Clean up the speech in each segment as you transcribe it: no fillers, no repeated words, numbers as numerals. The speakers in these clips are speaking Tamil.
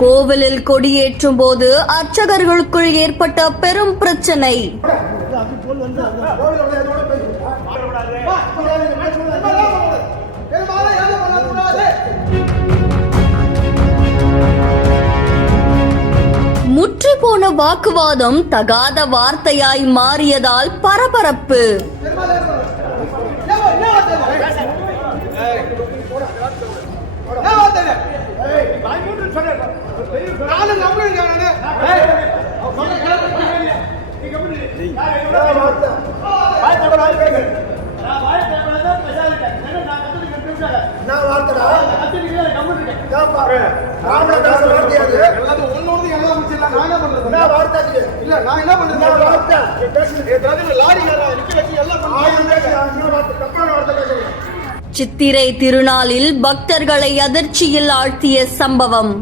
கோவிலில் கொடியேற்றும் போது அர்ச்சகர்களுக்குள் ஏற்பட்ட பெரும் பிரச்சனை. முற்றிப்போன வாக்குவாதம் தகாத வார்த்தையாய் மாறியதால் பரபரப்பு. சித்திரை திருநாளில் பக்தர்களை அதிர்ச்சியில் ஆழ்த்திய சம்பவம்.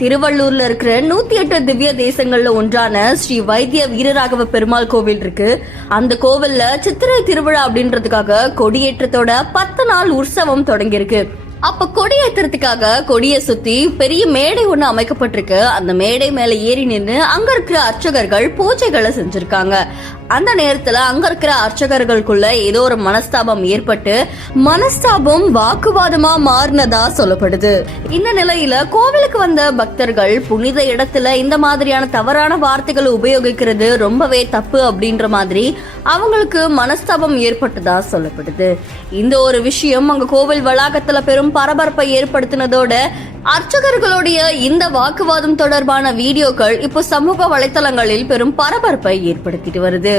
திருவள்ளூர்ல இருக்கிற 108 திவ்ய தேசங்கள்ல ஒன்றான ஸ்ரீ வைத்திய வீரராகவ பெருமாள் கோவில் இருக்கு. அந்த கோவில்ல சித்திரை திருவிழா அப்படின்றதுக்காக கொடியேற்றத்தோட 10 நாள் உற்சவம் தொடங்கியிருக்கு. அப்ப கொடியேற்றத்துக்காக கொடியை சுத்தி பெரிய மேடை ஒண்ணு அமைக்கப்பட்டிருக்கு. அந்த மேடை மேல ஏறி நின்று அங்க இருக்கிற அர்ச்சகர்கள் பூஜைகளை செஞ்சிருக்காங்க. அந்த நேரத்துல அங்க இருக்கிற அர்ச்சகர்களுக்குள்ள ஏதோ ஒரு மனஸ்தாபம் ஏற்பட்டு மனஸ்தாபம் வாக்குவாதமா மாறினதா சொல்லப்படுது. இந்த நிலையில கோவிலுக்கு வந்த பக்தர்கள் புனித இடத்துல இந்த மாதிரியான தவறான வார்த்தைகளை உபயோகிக்கிறது ரொம்பவே தப்பு அப்படின்ற மாதிரி அவங்களுக்கு மனஸ்தாபம் ஏற்பட்டதா சொல்லப்படுது. இந்த ஒரு விஷயம் அங்க கோவில் வளாகத்துல பெரும் பரபரப்பை ஏற்படுத்தினதோட அர்ச்சகர்களுடைய இந்த வாக்குவாதம் தொடர்பான வீடியோக்கள் இப்போ சமூக வலைத்தளங்களில் பெரும் பரபரப்பை ஏற்படுத்திட்டு வருது.